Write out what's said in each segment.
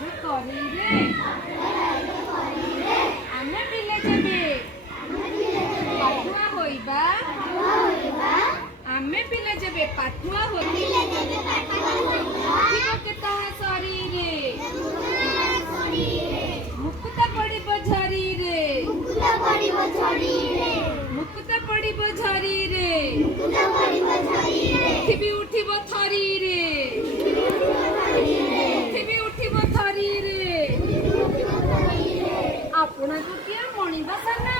करिरे आमे पिले जेबे पाठुआ होइबा आमे पिले जेबे पाठुआ होइबा के ताहा शरीरे मुकुता पड़िब झरीरे मुकुता पड़िब झरीरे पृथ्वी उठिब थरीरे पृथ्वी उठिब थरीरे आपना को किया मणिबा साना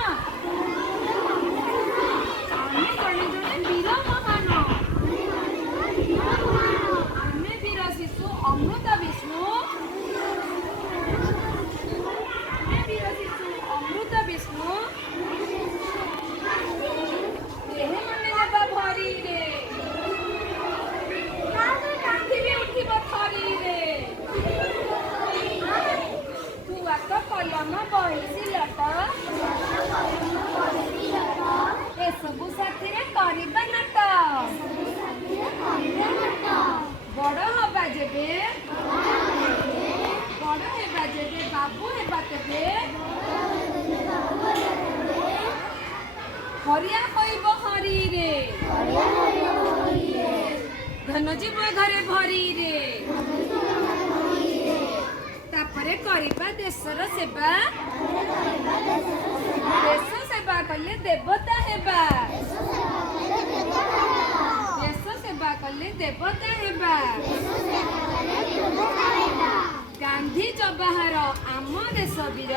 आमे जणे जणे वीर महान आमे वीर शिशु अमृत विष्णु आमे वीर शिशु अमृत विष्णु देह मने नेबा भरीरे पृथ्वी उठिब थरीरे तुआक कलम बही सिलट एसबु साथिरे करिबा नाट बड़ हबा जेबे बाबू हेबा तेबे हरिया होइब हरीरे धन जीव घरे भरीरे तापरे करिबा देशर सेवा देश सेवा कले देवता हेबा देश सेवा कले देवता हेबा गांधी जवाहर आम देश वीर